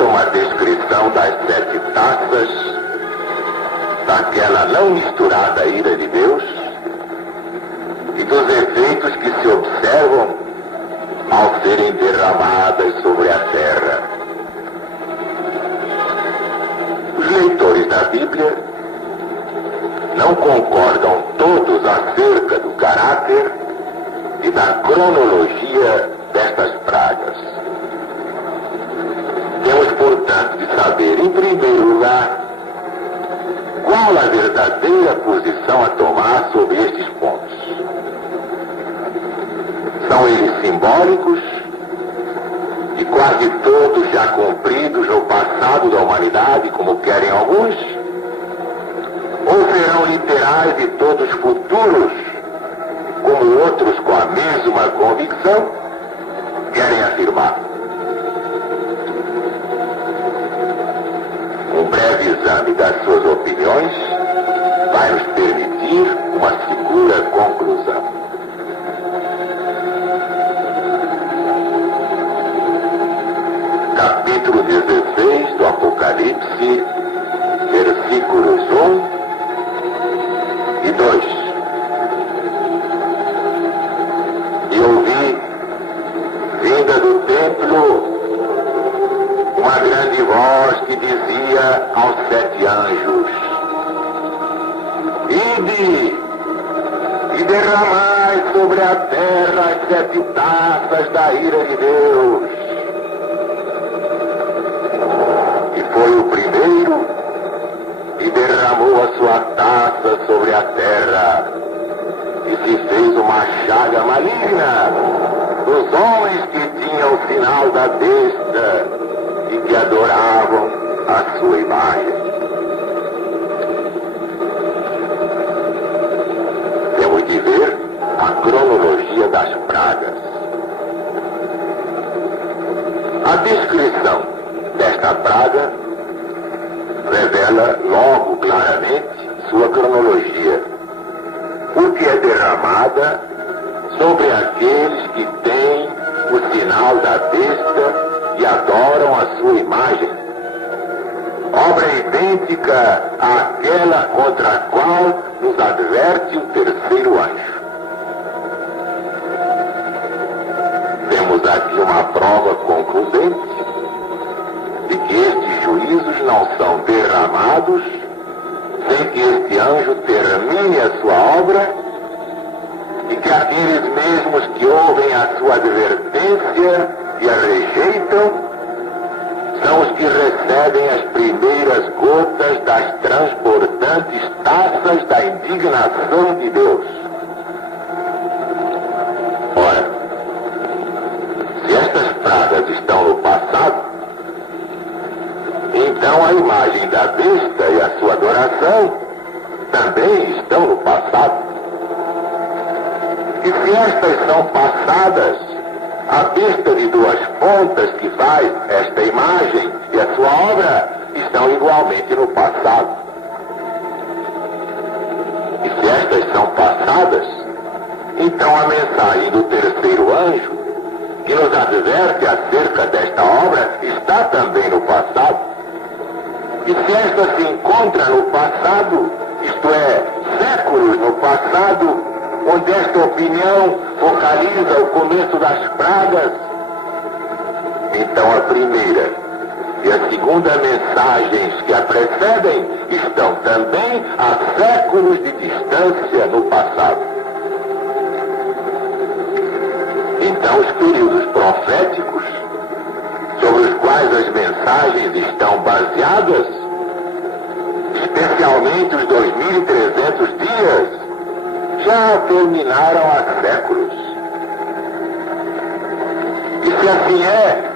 apresenta uma descrição das 7 taças daquela não misturada ira de Deus e dos efeitos que se observam ao serem derramadas sobre a terra. Os leitores da Bíblia não concordam todos acerca do caráter e da cronologia destas pragas. Temos, portanto, de saber, em primeiro lugar, qual a verdadeira posição a tomar sobre estes pontos. São eles simbólicos e quase todos já cumpridos no passado da humanidade, como querem alguns, ou serão literais e todos futuros, como outros com a mesma convicção querem afirmar. Um breve exame das suas opiniões vai nos permitir uma segura conclusão. Capítulo 16 do Apocalipse, versículos 1 e 2. E ouvi, vinda do templo, uma grande voz que dizia aos 7 anjos: Ide e derramai sobre a terra as 7 taças da ira de Deus. E foi o primeiro e derramou a sua taça sobre a terra, e se fez uma chaga maligna dos homens que tinham o sinal da besta e que adoravam a sua imagem. Temos de ver a cronologia das pragas. A descrição desta praga revela logo claramente sua cronologia, porque é derramada sobre aqueles que têm o sinal da besta e adoram a sua imagem, obra idêntica àquela contra a qual nos adverte o terceiro anjo. Temos aqui uma prova concludente de que estes juízos não são derramados sem que este anjo termine a sua obra e que aqueles mesmos que ouvem a sua advertência e a rejeitam são os que recebem as primeiras gotas das transportantes taças da indignação de Deus. Ora, se estas pragas estão no passado, então a imagem da besta e a sua adoração também estão no passado. E se estas são passadas, a besta de 2 pontas que faz esta imagem e a sua obra estão igualmente no passado. E se estas são passadas, então a mensagem do terceiro anjo, que nos adverte acerca desta obra, está também no passado. E se esta se encontra no passado, isto é, séculos no passado, onde esta opinião focaliza o começo das pragas, então a primeira e a segunda mensagens que a precedem estão também a séculos de distância no passado. Então os períodos proféticos sobre os quais as mensagens estão baseadas, especialmente os 2300 dias, já terminaram há séculos. E se assim é,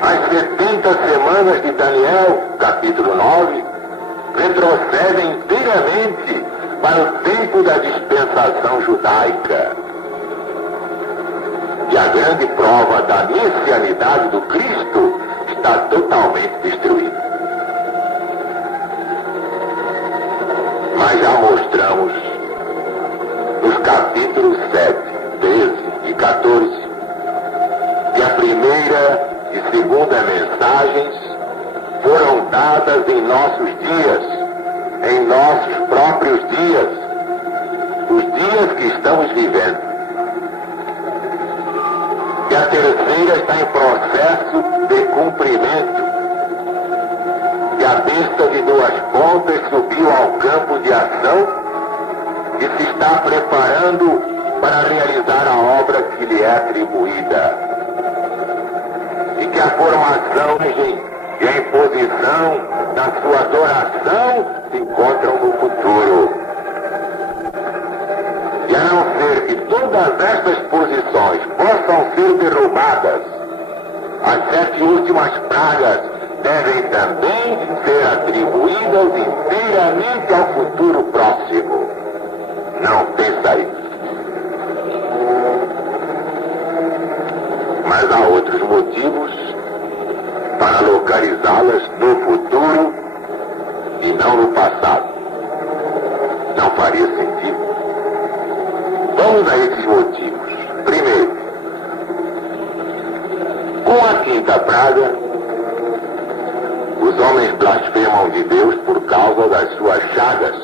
as 70 semanas de Daniel, capítulo 9, retrocedem inteiramente para o tempo da dispensação judaica. E a grande prova da messianidade do Cristo está totalmente destruída. Mas já mostramos nos capítulos 7, 13 e 14 que a primeira e segunda mensagens executadas em nossos dias, em nossos próprios dias, os dias que estamos vivendo. E a terceira está em processo de cumprimento. E a besta de duas pontas subiu ao campo de ação e se está preparando para realizar a obra que lhe é atribuída. E que a formação e a imposição da sua adoração se encontram no futuro. E a não ser que todas estas posições possam ser derrubadas, as 7 últimas pragas devem também ser atribuídas inteiramente ao futuro próximo. Não pensa isso. Mas há outros motivos para localizá-las no futuro e não no passado. Não faria sentido. Vamos a esses motivos. Primeiro, com a quinta praga, os homens blasfemam de Deus por causa das suas chagas.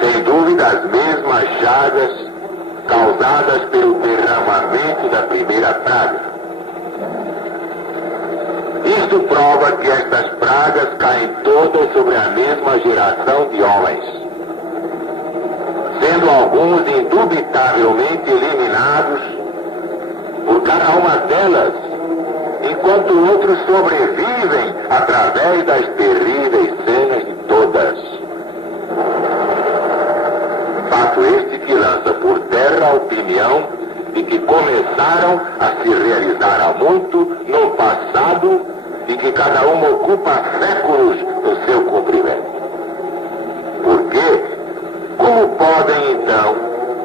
Sem dúvida, as mesmas chagas causadas pelo derramamento da primeira praga. Isto prova que estas pragas caem todas sobre a mesma geração de homens, sendo alguns indubitavelmente eliminados por cada uma delas, enquanto outros sobrevivem através das terríveis cenas de todas. Fato este que lança por terra a opinião de que começaram a se realizar há muito no passado e que cada uma ocupa séculos no seu cumprimento. Por quê? Como podem, então,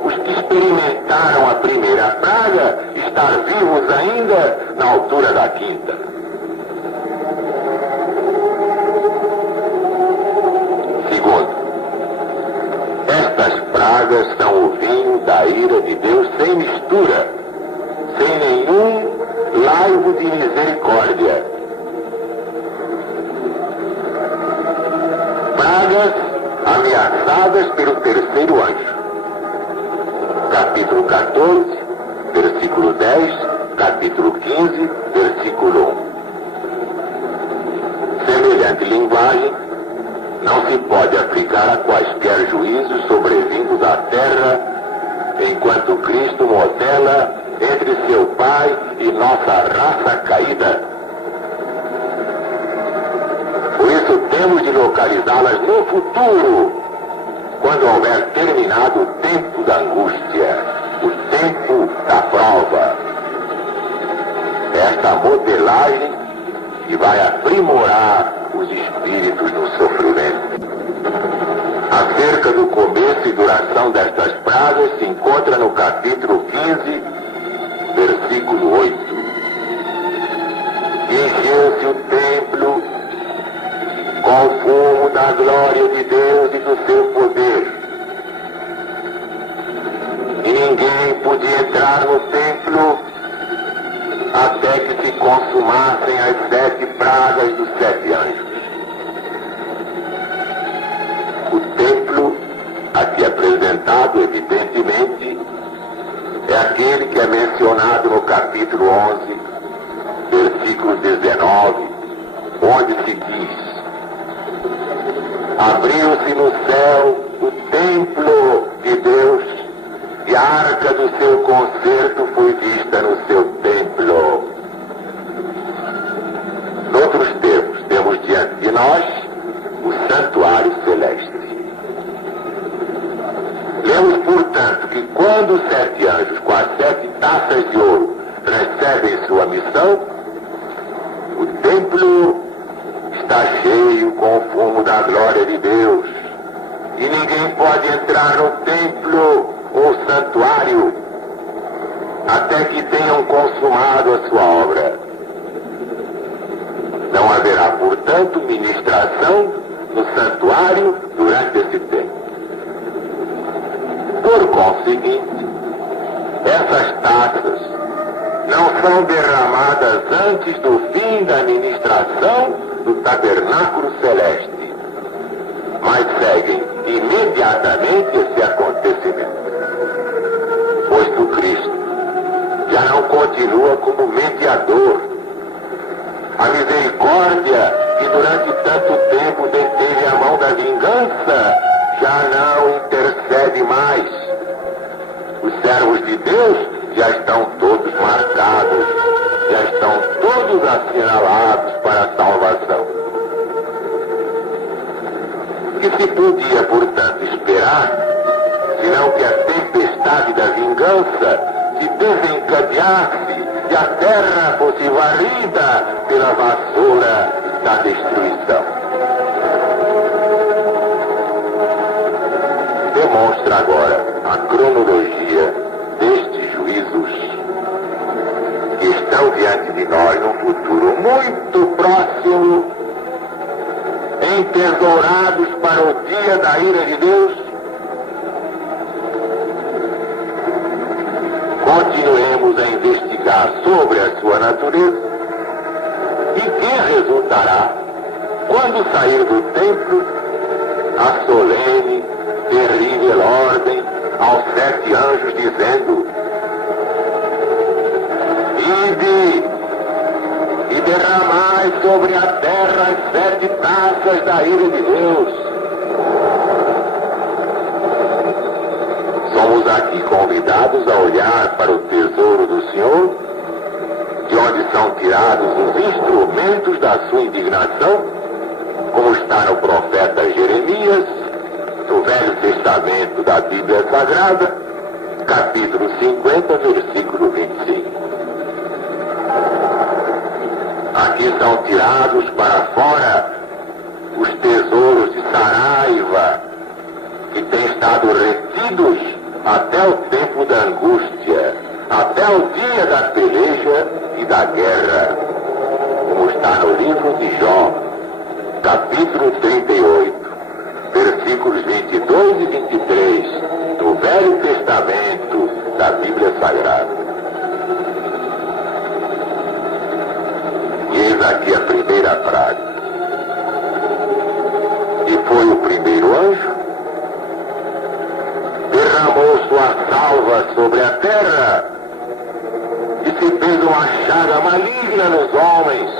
os que experimentaram a primeira praga estar vivos ainda na altura da quinta? Segundo, estas pragas são o vinho da ira de Deus sem mistura, sem nenhum laivo de misericórdia. Pragas ameaçadas pelo terceiro anjo. Capítulo 14, versículo 10, capítulo 15, versículo 1. Semelhante linguagem não se pode aplicar a quaisquer juízos sobrevindos à terra, enquanto Cristo modela entre seu Pai e nossa raça caída. Por isso temos de localizá-las no futuro, quando houver terminado o tempo da angústia, o tempo da prova. Esta modelagem que vai aprimorar os espíritos no sofrimento. Acerca do começo e duração destas pragas se encontra no capítulo 15, versículo 8. Encheu-se o templo com o fumo da glória de Deus e do seu poder. E ninguém podia entrar no templo até que se consumassem as 7 pragas dos 7 anjos. O templo, aqui apresentado evidentemente, é aquele que é mencionado no capítulo 11, versículo 19, onde se diz: abriu-se no céu o templo de Deus e a arca do seu concerto foi vista no seu templo. Noutros termos, temos diante de nós o santuário celeste. Lemos, portanto, que quando os 7 anjos com as 7 taças de ouro recebem sua missão, o templo está cheio com o fumo da glória de Deus. E ninguém pode entrar no templo ou santuário até que tenham consumado a sua obra. Não haverá, portanto, ministração no santuário durante esse tempo. Por conseguinte, essas taças não são derramadas antes do fim da ministração do tabernáculo celeste, mas seguem imediatamente esse acontecimento. Posto Cristo já não continua como mediador. A misericórdia que durante tanto tempo deteve a mão da vingança já não intercede mais. Os servos de Deus já estão todos marcados, já estão todos assinalados para a salvação. O que se podia, portanto, esperar, senão que a tempestade da vingança se desencadeasse e a terra fosse varrida pela vassoura da destruição. Demonstra agora a cronologia destes juízos que estão diante de nós num futuro muito próximo, entesourados para o dia da ira de Deus. Continuemos a investigar sobre a sua natureza e que resultará quando sair do templo a solene, terrível ordem aos 7 anjos dizendo: ide e derramai sobre a terra as 7 taças da ira de Deus. Somos aqui convidados a olhar para o tesouro do Senhor, de onde são tirados os instrumentos da sua indignação, como está no profeta Jeremias, no Velho Testamento da Bíblia Sagrada, capítulo 50, versículo 25. Aqui são tirados para fora os tesouros de Saraiva, que têm estado retidos até o tempo da angústia, até o dia da peleja e da guerra, como está no livro de Jó, capítulo 38, versículos 22 e 23, do Velho Testamento da Bíblia Sagrada. E eis aqui a primeira praga. E foi o primeiro anjo, derramou sua salva sobre a terra e se fez uma chaga maligna nos homens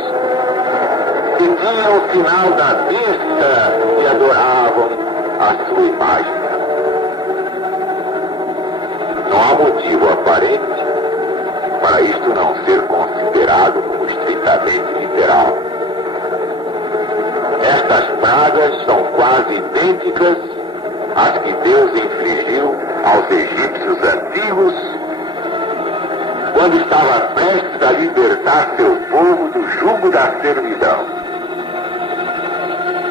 que tinham o sinal da besta e adoravam a sua imagem. Não há motivo aparente para isto não ser considerado como estritamente literal. Estas pragas são quase idênticas às que Deus infligiu aos egípcios antigos, quando estava prestes a libertar seu povo do jugo da servidão.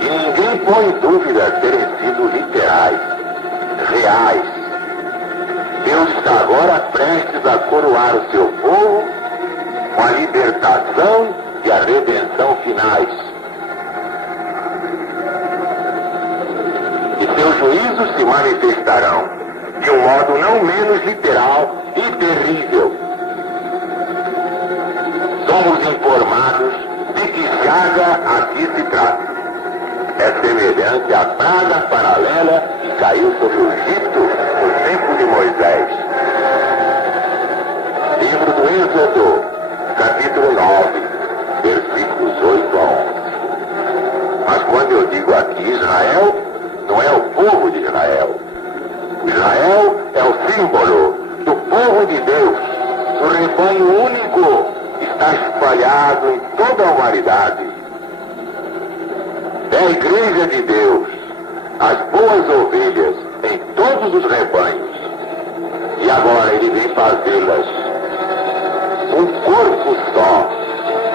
E ninguém põe em dúvida terem sido literais, reais. Deus está agora prestes a coroar o seu povo com a libertação e a redenção finais. E seus juízos se manifestarão de um modo não menos literal e terrível. Somos informados de que chaga aqui se trata. É semelhante à praga paralela que caiu sobre o Egito no tempo de Moisés. Livro do Êxodo, capítulo 9, versículos 8 a 11. Mas quando eu digo aqui Israel, não é o povo de Israel. Israel é o símbolo do povo de Deus, do rebanho único que está espalhado em toda a humanidade. É a igreja de Deus, as boas ovelhas em todos os rebanhos. E agora ele vem fazê-las um corpo só,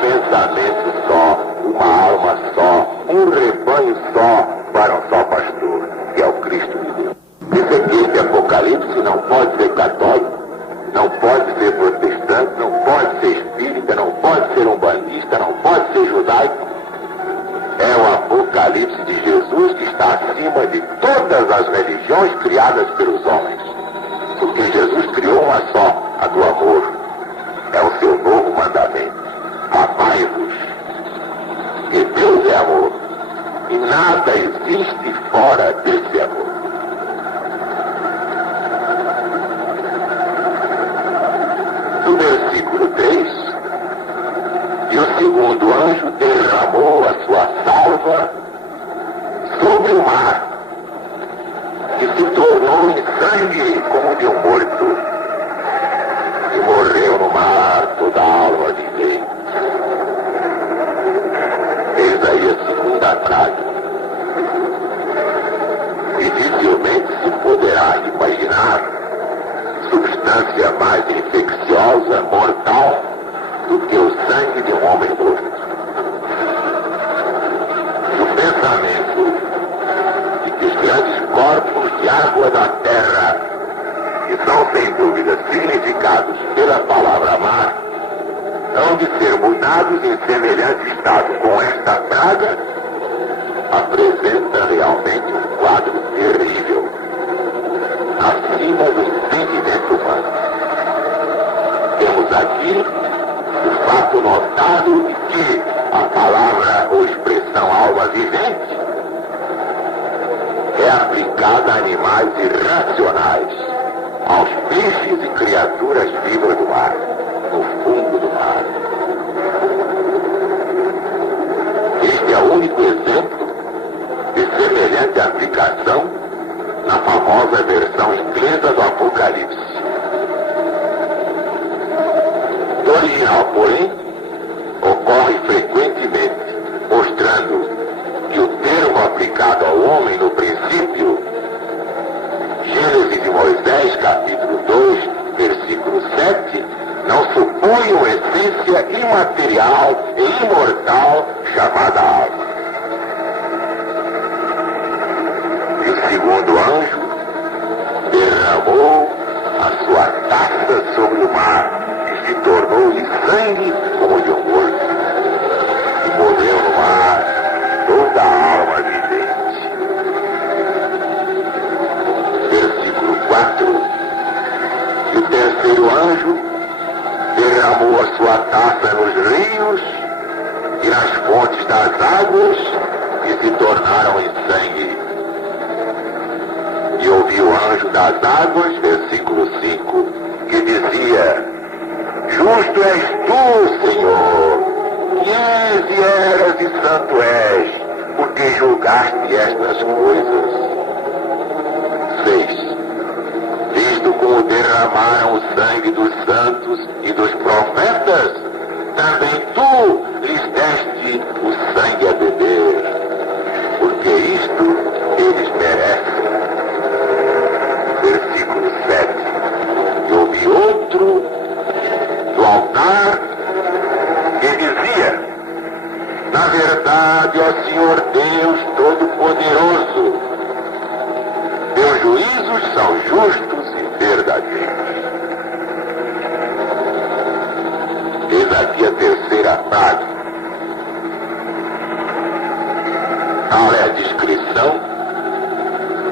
pensamento só, uma alma só, um rebanho só, para um só pastor, que é o Cristo de Deus. Dizer que esse Apocalipse não pode ser católico, não pode ser protestante, não pode ser espírita, não pode ser umbandista, não pode ser judaico. É o Apocalipse de Jesus que está acima de todas as religiões criadas pelos homens. Porque Jesus criou uma só, a do amor. É o seu existe fora desse amor. No versículo 3, e o segundo anjo derramou a sua salva sobre o mar, que se tornou em sangue como de um morto, e morreu no mar toda a alma vivente. Eis aí a segunda praga. E dificilmente se poderá imaginar substância mais infecciosa, mortal, do que o sangue de um homem morto. O pensamento de que os grandes corpos de água da terra, que são sem dúvida significados pela palavra mar, hão de ser mudados em semelhante estado com esta praga, apresenta realmente um quadro terrível, acima do entendimento humano. Temos aqui o fato notado de que a palavra ou expressão alma vivente é aplicada a animais irracionais, aos peixes e criaturas vivas do mar, no fundo do mar. Este é o único exemplo de semelhante aplicação na famosa versão inglesa do Apocalipse. No original, porém, ocorre frequentemente, mostrando que o termo aplicado ao homem no princípio, Gênesis de Moisés, capítulo 2, versículo 7, não supõe uma essência imaterial e imortal chamada alma. E o segundo anjo derramou a sua taça sobre o mar, e se tornou em sangue como de um morto, e morreu no mar toda a alma vivente. Versículo 4. E o terceiro anjo derramou a sua taça nos rios e nas fontes das águas, que se tornaram em sangue. E ouvi o anjo das águas, versículo 5, que dizia: Justo és tu, Senhor, que és e eras e santo és, porque julgaste estas coisas. 6. Visto como derramaram o sangue dos santos e dos profetas, também tu lhes deste o sangue a beber, porque isto eles merecem. Versículo 7. E ouvi outro do altar que dizia: Na verdade, ó Senhor Deus Todo-Poderoso, teus juízos são justos e verdadeiros. Eis aqui a terceira frase. Tal é a descrição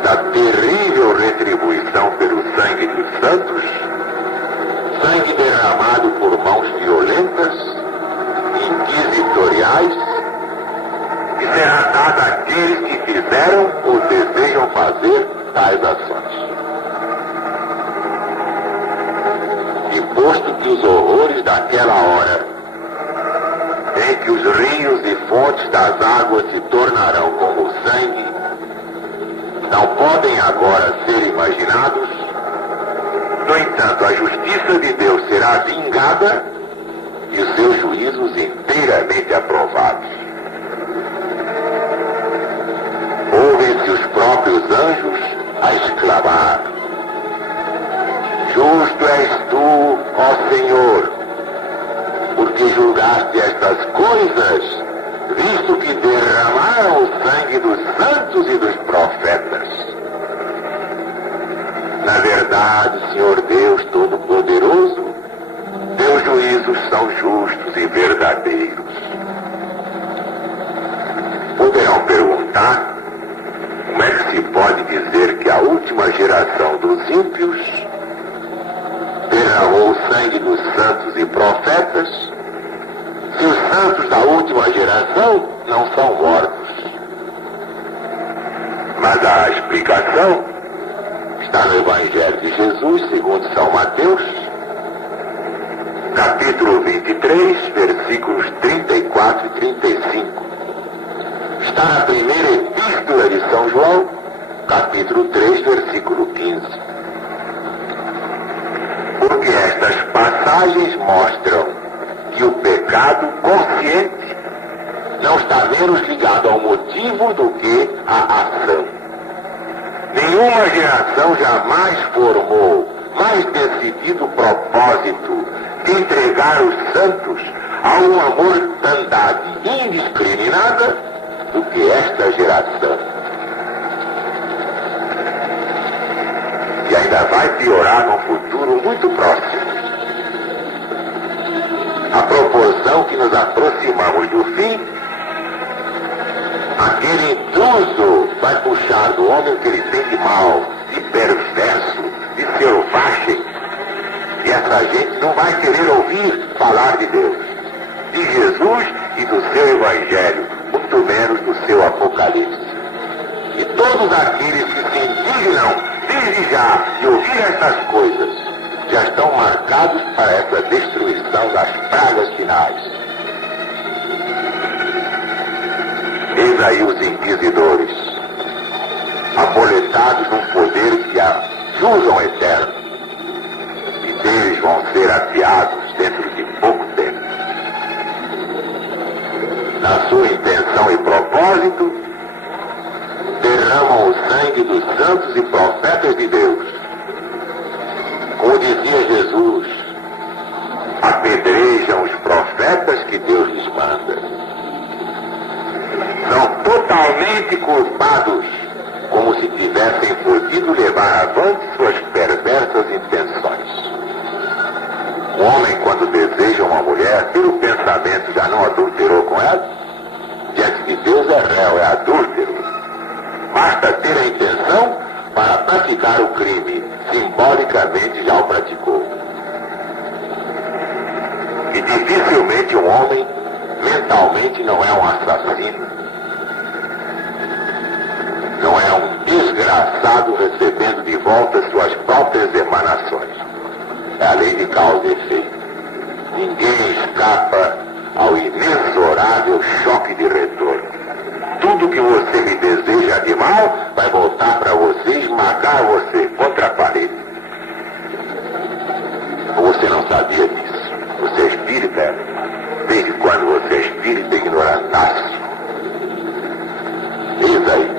da terrível retribuição pelo sangue dos santos, sangue derramado por mãos violentas, inquisitoriais, que será dado àqueles que fizeram ou desejam fazer tais ações. E posto que os horrores daquela hora, em que os rios e fontes das águas se tornarão como sangue, não podem agora ser imaginados, no entanto, a justiça de Deus será vingada e os seus juízos inteiramente aprovados. Ouvem-se os próprios anjos a exclamar: Justo és tu, ó Senhor, porque julgaste estas coisas, visto que derramaram o sangue dos santos e dos profetas. Na verdade, Senhor Deus Todo-Poderoso, teus juízos são justos e verdadeiros. Poderão perguntar como é que se pode dizer que a última geração dos ímpios derramou o sangue dos santos e profetas, se os santos da última geração não são mortos. Mas a explicação está no Evangelho de Jesus, segundo São Mateus, capítulo 23, versículos 34 e 35. Está na primeira epístola de São João, capítulo 3, versículo 15. Porque estas passagens mostram que o pecado consciente não está menos ligado ao motivo do que à ação. Nenhuma geração jamais formou mais decidido propósito de entregar os santos a uma mortandade indiscriminada do que esta geração. E ainda vai piorar num futuro muito próximo. A proporção que nos aproximamos do fim, aquele intruso vai puxar do homem o que ele tem de mal, de perverso, de selvagem. E essa gente não vai querer ouvir falar de Deus, de Jesus e do seu Evangelho, muito menos do seu Apocalipse. E todos aqueles que se indignam desde já de ouvir estas coisas, já estão marcados para essa destruição das pragas finais. Eis aí os inquisidores, apoletados num poder que ajudam eterno, e deles vão ser ateados dentro de pouco tempo. Na sua intenção e propósito, derramam o sangue dos santos e profetas de Deus. Como dizia Jesus, apedrejam os profetas que Deus lhes manda. São totalmente culpados, como se tivessem podido levar avante suas perversas intenções. O homem, quando deseja uma mulher, pelo pensamento já não adulterou com ela? Diante de Deus é réu, é adúltero. Basta ter a intenção para praticar o crime, simbolicamente já o praticou. E dificilmente um homem mentalmente não é um assassino, não é um desgraçado recebendo de volta suas próprias emanações. É a lei de causa e efeito. Ninguém escapa ao inexorável choque de retorno. Tudo que você me deseja de mal vai voltar para você e esmagar você contra a parede. Ou você não sabia disso? Você é espírita? Desde quando você é espírita ignorantaço? Eis aí.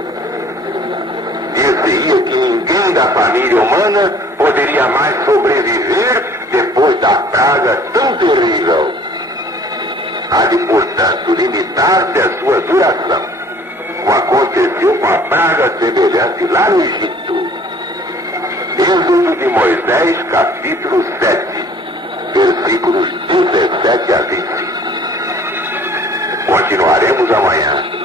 Dizia que ninguém da família humana poderia mais sobreviver depois da praga tão terrível. Há de, portanto, limitar-se à sua duração, como aconteceu com a praga semelhante lá no Egito. Êxodo de Moisés, capítulo 7, versículos 17 a 25. Continuaremos amanhã.